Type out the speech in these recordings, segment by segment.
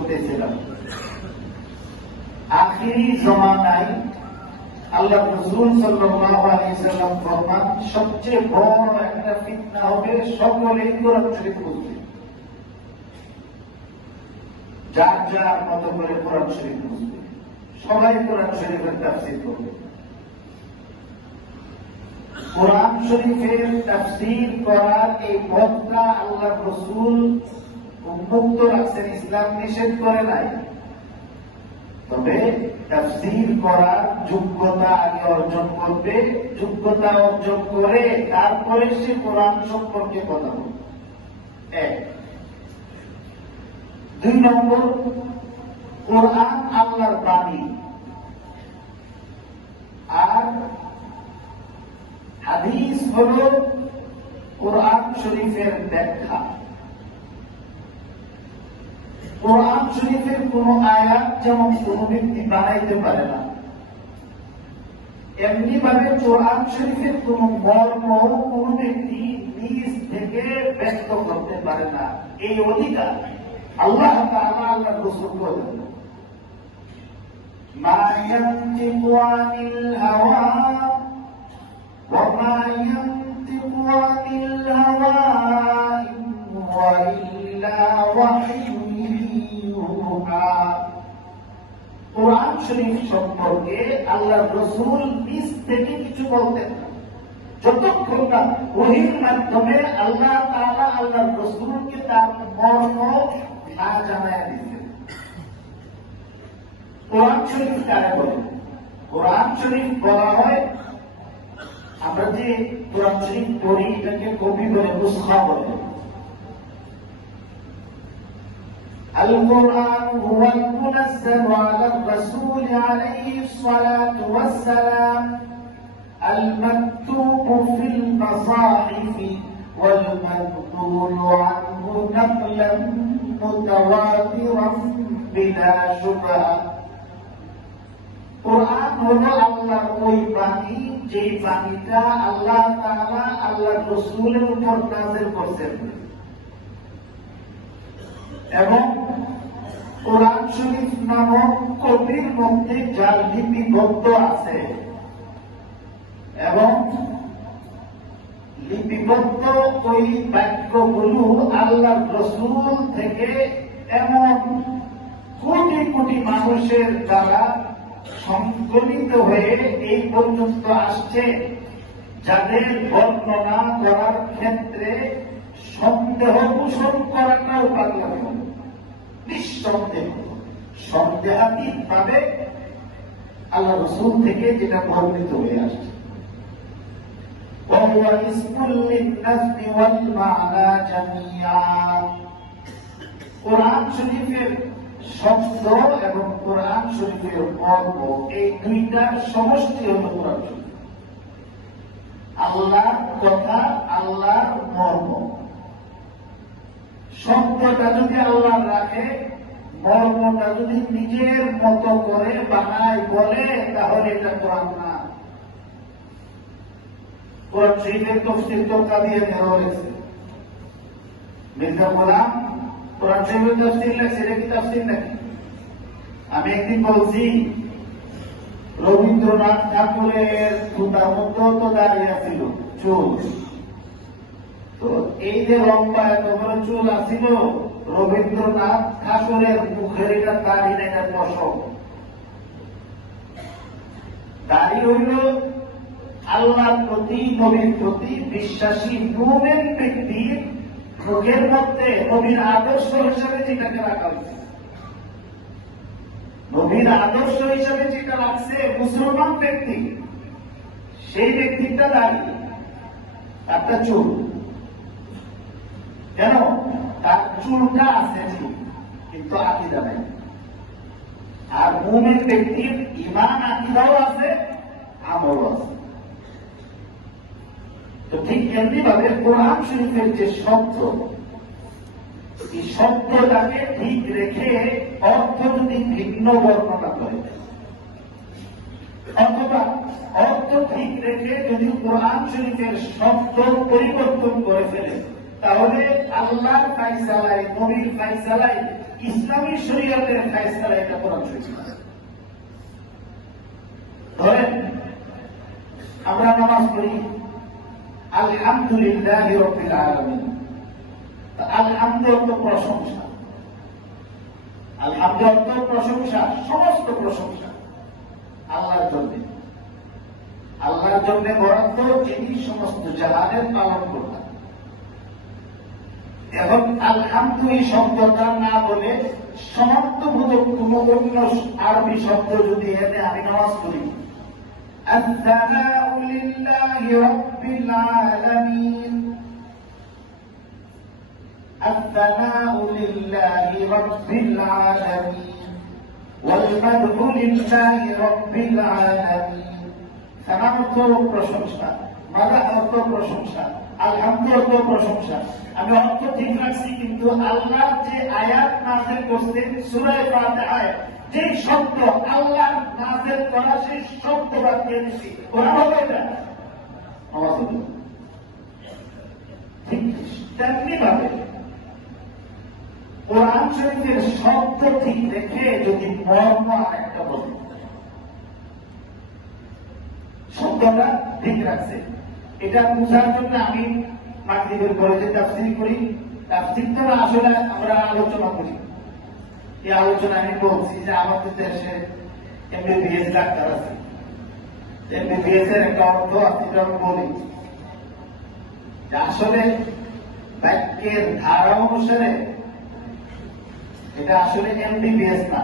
করতেছিলাম। আখিরি জমানায় আল্লাহ রাসূল সাল্লাল্লাহু আলাইহি ওয়াসাল্লাম ফরমান, সবচেয়ে বড় একটা ফিতনা হবে সকলেই কোরআন শরীফ বুঝবে, যার যার মতো করে কোরআন শরীফ বুঝবে, সবাই কোরআন শরীফের তাফসীর করবে। কোরআন শরীফের তাফসীর করার এই পথটা আল্লাহ রাসূল উন্মুক্ত রাখছেন, ইসলাম নিষেধ করে নাই। তবে তাফসীর করার যোগ্যতা আগে অর্জন করবে, যোগ্যতা অর্জন করে তারপরে সে কোরআন সম্পর্কে কথা বলবে। এক। 2 নম্বর, কোরআন আল্লাহর বাণী, আর হাদিস হল কোরআন শরীফের ব্যাখ্যা। কোরআন শরীফের কোন আয়াত যেমন কোন ব্যক্তি বানাইতে পারে না, এমনি ভাবে কোরআন শরীফের কোন মর্ম কোন ব্যক্তি নিজ থেকে ব্যক্ত করতে পারে না। এই অধিকার আল্লাহ তাআলা আল্লাহর রাসূলকে দেন। মা ইয়ানতিকু আনিল হাওয়া ওয়া মা ইয়ানতিকু আনিল হাওয়া ইন হুয়া ইল্লা ওয়াহয়ুন ইউহা। কোরআন শরীফ সম্পর্কে আল্লাহর রাসূল নিজ থেকে কিছু বলতেন না, যতক্ষণ না ওহীর মাধ্যমে আল্লাহ তাআলা আল্লাহর রাসূলকে তার মর্ম না জানায় দিতেন। কোরআন শরীফ কারে বলে? কোরআন শরীফ বলা হয়, আমরা যে কোরআন শরীফ পড়ি এটাকে কপি বলে, নুসখা বলে। القرآن هو المنزل على الرسول عليه الصلاة والسلام المكتوب في المصاحف والمنقول عنه نقلا متواترا بلا شبهة। কোরআন হলো আল্লাহর ওই বাণী, যে বাণীটা আল্লাহ তাআলা আল্লাহর রাসূলের উপর নাযিল করেছেন, এবং কোরআন শরীফ নামক কবির মধ্যে যার লিপিবদ্ধ আছে, এবং লিপিবদ্ধ ওই বাক্যগুলো আল্লাহর রাসূল থেকে এমন কোটি কোটি মানুষের দ্বারা সংকলিত হয়ে এই পর্যন্ত আসছে, যাদের বর্ণনা করার ক্ষেত্রে সন্দেহ পোষণ করাটাও পাগলামি, নিঃসন্দেহ সন্দেহাতীত ভাবে আল্লাহ রাসূল থেকে যেটা বর্ণিত হয়ে আসছে। وهو اسم للنظم والمعنى جميعا। কোরআন শরীফের শব্দ এবং কোরআন শরীফের অর্থ, এই দুইটার সমষ্টি হল কোরআন শরীফ। আল্লাহর কথা, আল্লাহর মর্ম। শব্দটা যদি আল্লাহ রাখে, মর্মটা যদি নিজের মতো করে বানায় বলে, তাহলে এটা কোরআন না। কোরআন শরীফের তাফসীর তো কাদিয়ে নেওয়া হয়েছে। মির্জা গোলাম কোরআন শরীফের তাফসীর লেখছে, এটা কি তাফসীর নাকি? আমি একদিন বলছি, রবীন্দ্রনাথ ঠাকুরের জুতার মধ্যেও তো দাঁড়িয়ে ছিল চুল, তো এই যে লম্বা এত বড় চুল আসিল, রবীন্দ্রনাথ ঠাকুরের মুখের এটা দাড়ি না, এটা পশম। দাড়ি হইল আল্লাহর প্রতি, নবীর প্রতি বিশ্বাসী মুমিন ব্যক্তির মুখের মধ্যে নবীর আদর্শ হিসাবে যেটাকে রাখা হয়েছে, নবীর আদর্শ হিসাবে যেটা রাখছে মুসলমান ব্যক্তি, সেই ব্যক্তিটা দাঁড়িয়ে একটা চুল। কেন? তার চুলটা আছে ঠিক, কিন্তু আকীদা নাই। আর মুমিন ব্যক্তির ঈমান আকীদাও আছে, আমলও আছে। তো ঠিক এমনি ভাবে কোরআন শরীফের যে শব্দ, এই শব্দটাকে ঠিক রেখে অর্থ যদি ভিন্ন বর্ণনা করে, অথবা অর্থ ঠিক রেখে যদি কোরআন শরীফের শব্দ পরিবর্তন করে ফেলে, তাহলে আল্লাহর ফায়সালায়, নবীর ফায়সালায় ইসলামী শরীয়তের ফয়সালা এটা কোরআন শরীফ। ধরেন আমরা নামাজ পড়ি আলহামদুলিল্লাহি রাব্বিল আলামিন। আলহামদুলিল্লাহ প্রশংসা, আলহামদুলিল্লাহ প্রশংসা, সমস্ত প্রশংসা আল্লাহর জন্য। আল্লাহর জন্য বরাদ্দ যিনি সমস্ত জাহানের পালন করতেন। এখন আলহামদুলিল্লাহ শব্দটা না বলে সমাপ্তবোধক কোন অন্য আরবি শব্দ যদি এনে আমি নামাজ পড়ি আসসালামু লিল্লাহি রাব্বিল আলামিন, আসসালামু লিল্লাহি রাব্বিল আলামিন ওয়াল মাদহু লিল্লাহি রাব্বিল আলামিন। সালাম তো প্রশংসা, মাদাহ অর্থ প্রশংসা, আলহামদুলিল্লাহ প্রশংসা। আমি অর্থ ঠিক রাখছি, কিন্তু আল্লাহ যে আয়াত নাযিল করছেন সূরা ফাতিহায় যে শব্দ আল্লাহ নাযিল করা সেই শব্দ বাক্যে দিছি ওরা হবে এটা আওয়াজ হলো। ঠিক তেমনি ভাবে কোরআন শরীফের শব্দ ঠিক রেখে যদি মর্ম আরেকটা বলি, শব্দটা ঠিক রাখছে, এটা বোঝার জন্য আমি মাগরিবের পরে যে তাফসীর করি, তাফসীর তো আসলে আমরা আলোচনা করি। এই আলোচনা আমি বলছি যে আমাদের দেশে এমবিবিএস ডাক্তার আছে, এমবিবিএস এর একটা অর্থ আছে, আমি বলি যে আসলে বাক্যের ধারা অনুসারে এটা আসলে এমবিবিএস না,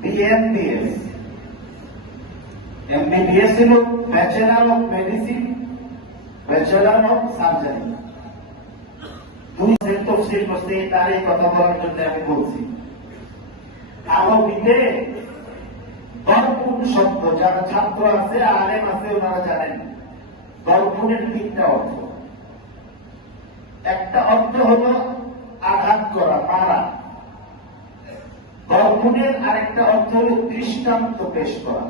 বিএমবিএস। এমবিবিএস হল bachelor of medicine, bachelor of surgery. দুই তফসিল করতে তার এই কথা বলার জন্য আমি বলছি। আরবিতে দরপুন শব্দ, যারা ছাত্র আছে আলেম আছে ওনারা জানেন দরপুনের তিনটা অর্থ। একটা অর্থ হল আঘাত করা, মারা। দরপুনের আরেকটা অর্থ হল দৃষ্টান্ত পেশ করা।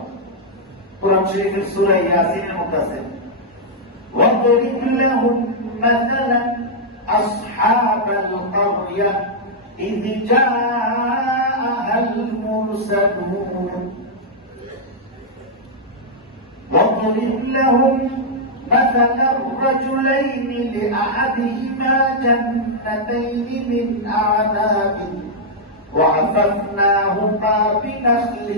কোরআন শরীফের সূরা ইয়াসিনের মধ্যে আছে وَاضْرِبْ لَهُمْ مَثَلًا أَصْحَابَ الْقَرْيَةِ إِذْ جَاءَهَا الْمُرْسَلُونَ وَاضْرِبْ لَهُمْ مَثَلًا رَجُلَيْنِ لِأَحَدِهِمَا جَنَّتَيْنِ مِنْ أَعْنَابٍ وَحَفَفْنَاهُمَا بِنَخْلٍ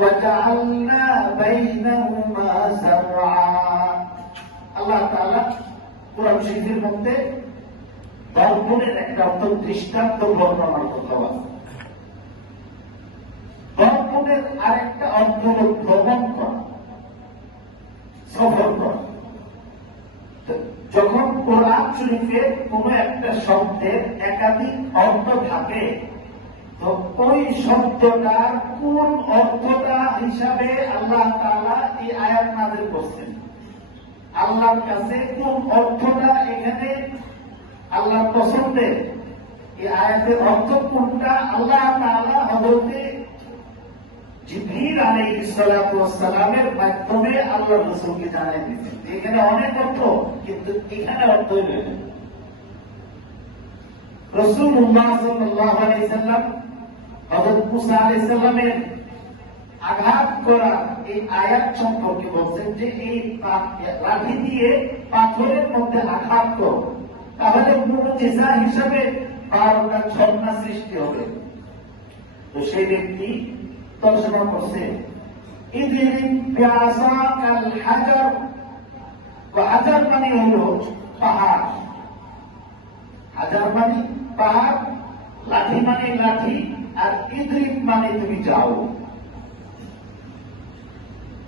وَجَعَلْنَا بَيْنَهُمَا زَرْعًا। আল্লাহ তাআলা কোরআন শরীফের মধ্যে দর্পণের একটা অর্থ দৃষ্টান্ত বর্ণনার কথা আছে। দর্পণের আরেকটা অর্থ হল ভ্রমণ করা, সফর করা। যখন কোরআন শরীফের কোন একটা শব্দের একাধিক অর্থ থাকে, তো ওই শব্দটার কোন অর্থটা হিসাবে আল্লাহ তাআলা এই আয়াত নাযিল করছেন, আল্লাহর কাছে কোন অর্থটা এখানে আল্লাহর পছন্দের, এই আয়াতের অর্থ কোনটা আল্লাহ তাআলা হযরতে জিবরীল আলাইহিস সালাতু ওয়াস সালামের মাধ্যমে আল্লাহর রাসূলকে জানিয়ে দিয়েছেন। এখানে অনেক অর্থ, কিন্তু এখানে অর্থ হলো রাসূলুল্লাহ সাল্লাল্লাহু আলাইহি সাল্লাম হযরত মুসা আলাইহিস সালামের আঘাত করা এই আয়াত সম্পর্কে বলছেন যে এই লাঠি দিয়ে পাথরের মধ্যে আঘাত করো, তাহলে মুজিজা হিসাবে 12টা ঝর্ণা সৃষ্টি হবে। তো সেই ব্যক্তি তর্জমা করছে ইদরিব বিআসাকাল হাজার, হাজার মানে হলো পাহাড়, হাজার মানে পাহাড়, লাঠি মানে লাঠি, আর ইদরিব মানে তুমি যাও,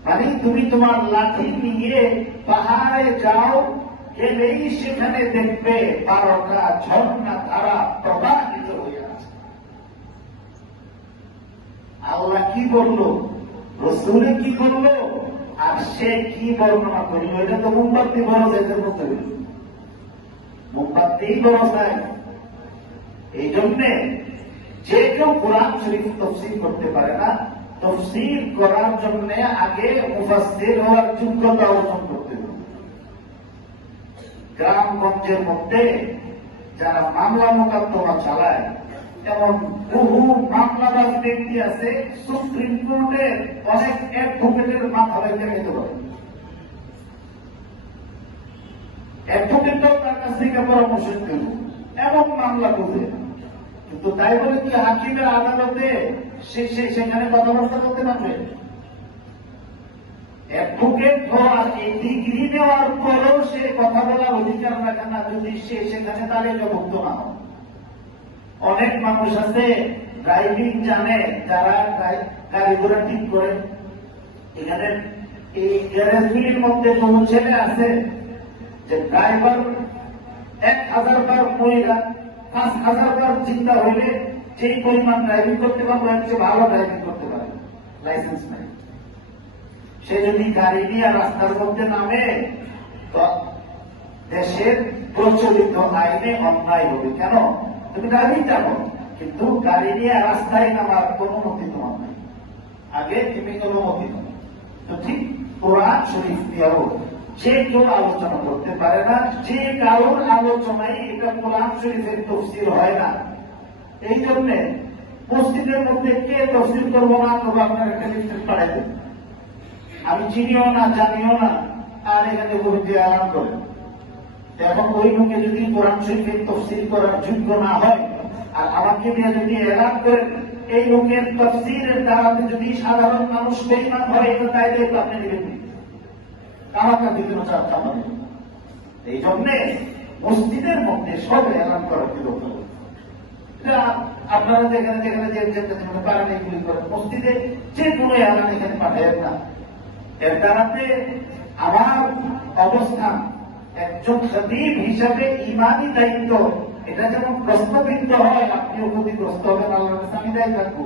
মানে তুমি তোমার লাঠি নিয়ে পাহাড়ে যাও, গেলেই সেখানে দেখবে 12টা ঝর্ণা ধারা প্রবাহিত হয়ে আছে। আল্লাহ কি বলল, রাসূলে কি বলল, আর সে কি বর্ণনা করল, এটা তো মোমবাতি বড় যেতের মতো, মোমবাতি বড় যায়। এই জন্যে যে কেউ কোরআন শরীফ তাফসীর করতে পারে না, তাফসীর করার জন্য আগে মুফাসসির হওয়ার যোগ্যতা অর্জন করতে হবে। গ্রামগঞ্জের মধ্যে যারা মামলা মোকদ্দমা চালায়, এমন বহু মামলাবাজ ব্যক্তি আছে সুপ্রিম কোর্টের অনেক অ্যাডভোকেটের মাথা ভেঙে যেতে পারে। অ্যাডভোকেটরাও তার কাছ থেকে পরামর্শ দেব, এমন মামলা বুঝে। কিন্তু তাই বলে কি হাকিমের আদালতে সেখানে কথাবার্তা করতে পারবে? অ্যাডভোকেট হওয়ার এই ডিগ্রি নেওয়ার পরেও সে কথা বলার অধিকার রাখে না যদি সে সেখানে তালিকাভুক্ত না হয়। অনেক মানুষ আছে ড্রাইভিং জানে, যারা গাড়ি ঘোড়া ঠিক করে। এখানে এই গ্যারেজগুলির মধ্যে বহু ছেলে আছে যে ড্রাইভার 1000 বার মহিলা 5000 বার চিন্তা হইলে যেই পরিমাণ ড্রাইভিং করতে পারবো এর চেয়ে ভালো ড্রাইভিং করতে পারে, লাইসেন্স নাই। সে যদি গাড়ি নিয়ে রাস্তার মধ্যে নামে তো দেশের প্রচলিত আইনে অন্যায় হবে। কেন? তুমি ড্রাইভিং জানো, কিন্তু গাড়ি নিয়ে রাস্তায় নামার অনুমতি তোমার নাই, আগে তুমি অনুমতি নাও। তো ঠিক কোরআন শরীফ দিয়েও যে কেউ আলোচনা করতে পারে না, যে কারোর আলোচনায় এটা কোরআন শরীফের তফসির হয় না। এই জন্য মসজিদের মধ্যে কে তফসির করবো না করবো আপনার একটা লিস্টেড পাঠাই দেন, আমি চিনিও না জানিও না, আর এখানে গরু দিয়ে আরাম করে। এখন ওই লোকে যদি কোরআন শরীফের তফসির করার যোগ্য না হয় আর আমাকে নিয়ে যদি এলান করেন এই লোকের তফসিরের দ্বারাতে যদি সাধারণ মানুষ বেঈমান হয়, এটা তাই দিয়ে আপনি নেবেন আমাকে দ্বিতীয় চাপটা মানে। এই জন্যে মসজিদের মধ্যে সব এলান করার কি দরকার? এটা আপনারা যেখানে যেখানে যে পারেন এইগুলি করেন, মসজিদে যে কোনো এলান এখানে পাঠাবেন না। এর দ্বারাতে আমার অবস্থান একজন খতিব হিসাবে ইমানি দায়িত্ব এটা যেমন প্রশ্নবিদ্ধ হয়, আপনিও ক্ষতিগ্রস্ত হবেন, আল্লাহর কাছে আমি দায়ী থাকবো।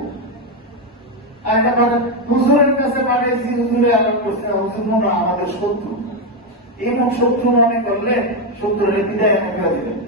আর এটা বলেন হুজুরের কাছে পাঠিয়েছি, হুজুরে আলাপ করছে, হুজুর মনে আমাদের শত্রু। এমন শত্রু মনে করলে শত্রুরে বিদায় এনে দেবেন।